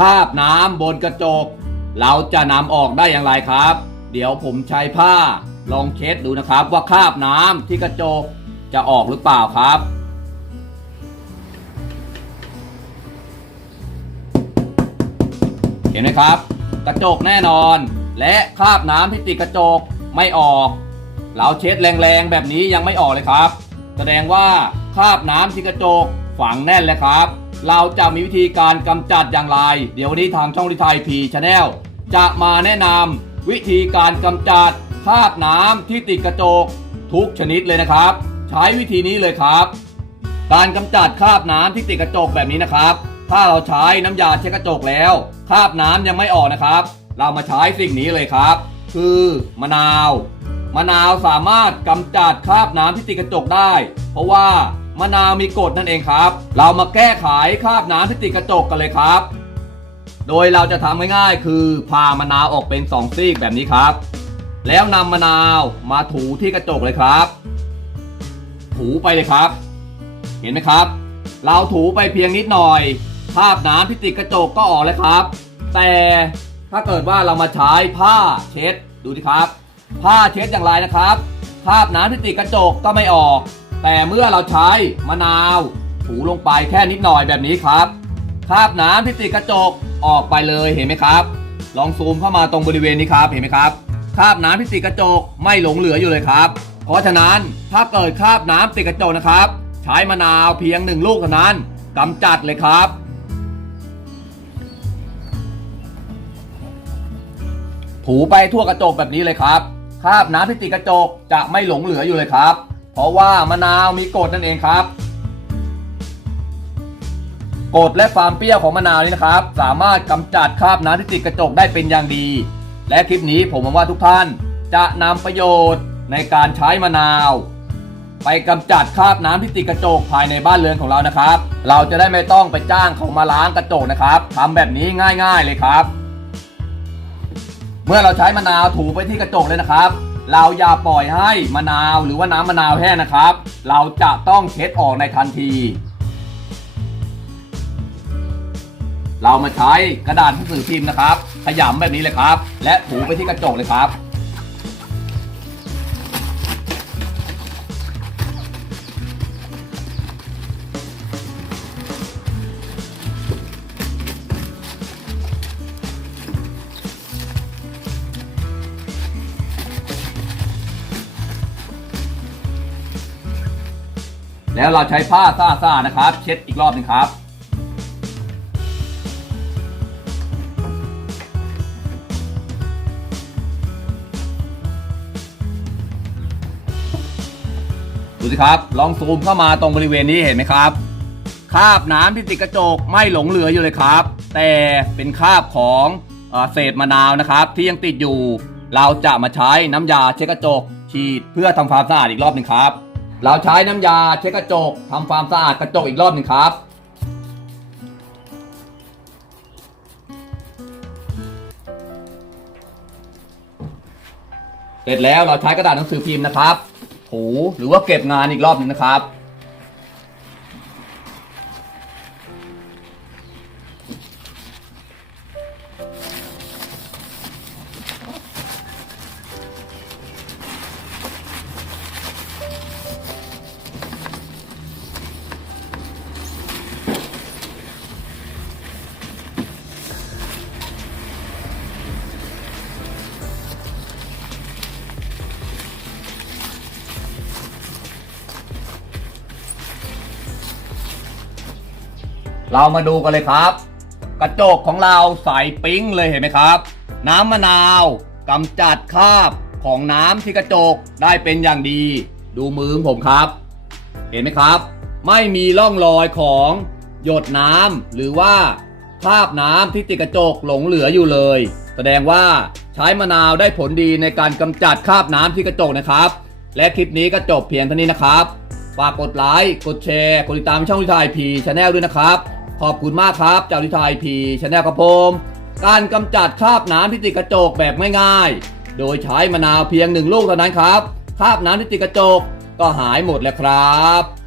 คราบน้ำบนกระจก เราจะนำออกได้อย่างไรครับ เดี๋ยวผมใช้ผ้าลองเช็ดดูนะครับ ว่าคราบน้ำที่กระจกจะออกหรือเปล่าครับเห็นไหมครับ กระจกแน่นอน และคราบน้ำที่ติดกระจกไม่ออก เราเช็ดแรงๆแบบนี้ยังไม่ออกเลยครับ แสดงว่าคราบน้ำที่กระจกฝังแน่นเลยครับ เราจะมีวิธีการกำจัดอย่างไร เดี๋ยววันนี้ทางช่องลิไทยพีชาแนลจะมาแนะนำวิธีการกำจัดคราบน้ำที่ติดกระจกทุกชนิดเลยนะครับ ใช้วิธีนี้เลยครับ การกำจัดคราบน้ำที่ติดกระจกแบบนี้นะครับ ถ้าเราใช้น้ำยาเช็ดกระจกแล้วคราบน้ำยังไม่ออกนะครับ เรามาใช้สิ่งนี้เลยครับ คือมะนาว มะนาวสามารถกำจัดคราบน้ำที่ติดกระจกได้ เพราะว่า มะนาวมีกรดนั่นเองครับ เรามาแก้ไขคราบน้ำที่ติดกระจกกันเลยครับ โดยเราจะทำง่ายๆ คือพามะนาวออกเป็นสองซีกแบบนี้ครับ แล้วนำมะนาวมาถูที่กระจกเลยครับ ถูไปเลยครับ เห็นไหมครับ เราถูไปเพียงนิดหน่อยคราบน้ำที่ติดกระจกก็ออกแล้วครับ แต่ถ้าเกิดว่าเรามาใช้ผ้าเช็ดดูสิครับ ผ้าเช็ดอย่างไรนะครับคราบน้ำที่ติดกระจกก็ไม่ออก แต่เมื่อเราใช้มะนาวถูลงไปแค่นิดหน่อยแบบนี้ครับคราบน้ำที่ติดกระจกออกไปเลยเห็นไหมครับ ลองซูมเข้ามาตรงบริเวณนี้ครับเห็นไหมครับคราบน้ำที่ติดกระจกไม่หลงเหลืออยู่เลยครับ เพราะฉะนั้นถ้าเกิดคราบน้ำติดกระจกนะครับ ใช้มะนาวเพียงหนึ่งลูกเท่านั้นกำจัดเลยครับถูไปทั่วกระจกแบบนี้เลยครับคราบน้ำที่ติดกระจกจะไม่หลงเหลืออยู่เลยครับ เพราะว่ามะนาวมีกรดนั่นเองครับกรดและความเปรี้ยวของมะนาวนี้นะครับ สามารถกำจัดคราบน้ำที่ติดกระจกได้เป็นอย่างดี และคลิปนี้ผมหวังว่าทุกท่าน จะนำประโยชน์ในการใช้มะนาว ไปกำจัดคราบน้ำที่ติดกระจกภายในบ้านเรือนของเรานะครับ เราจะได้ไม่ต้องไปจ้างเขามาล้างกระจกนะครับทำแบบนี้ง่ายๆเลยครับ เมื่อเราใช้มะนาวถูไปที่กระจกเลยนะครับ เราอย่าปล่อยให้มะนาวหรือว่าน้ำมะนาวแห้งนะครับ เราจะต้องเช็ดออกในทันที เรามาใช้กระดาษหนังสือพิมพ์นะครับ ขยำแบบนี้เลยครับ และถูไปที่กระจกเลยครับ แล้วเราใช้ผ้าซ่าๆนะครับ เช็ดอีกรอบหนึงครับ ดูสิครับ ลองซูมเข้ามาตรงบริเวณนี้เห็นไหมครับคราบน้ำที่ติดกระจกไม่หลงเหลืออยู่เลยครับ แต่เป็นคราบของเอ่อเศษมะนาวนะครับ ที่ยังติดอยู่ เราจะมาใช้น้ำยาเช็ดกระจกฉีดเพื่อทำความสะอาดอีกรอบหนึ่งครับ เราใช้น้ำยาเช็ดกระจกทำความสะอาดกระจกอีกรอบหนึ่งครับ เสร็จแล้วเราใช้กระดาษหนังสือพิมพ์นะครับ ถูหรือว่าเก็บงานอีกรอบหนึ่งนะครับ เรามาดูกันเลยครับ กระจกของเราใสปิ๊งเลยเห็นไหมครับ น้ำมะนาวกำจัดคราบของน้ำที่กระจกได้เป็นอย่างดี ดูมือของผมครับ เห็นไหมครับ ไม่มีร่องรอยของหยดน้ำหรือว่าคราบน้ำที่ติดกระจกหลงเหลืออยู่เลย แสดงว่าใช้มะนาวได้ผลดีในการกำจัดคราบน้ำที่กระจกนะครับ และคลิปนี้ก็จบเพียงเท่านี้นะครับฝากกดไลค์ กดแชร์ กดติดตามช่องวิทยพีชาแนลด้วยนะครับ ขอบคุณมากครับจากวิทยพีชแนลครับผมการกำจัดคราบน้ำที่ติดกระจกแบบง่ายๆ โดยใช้มะนาวเพียงหนึ่งลูกเท่านั้นครับ คราบน้ำที่ติดกระจกก็หายหมดแล้วครับ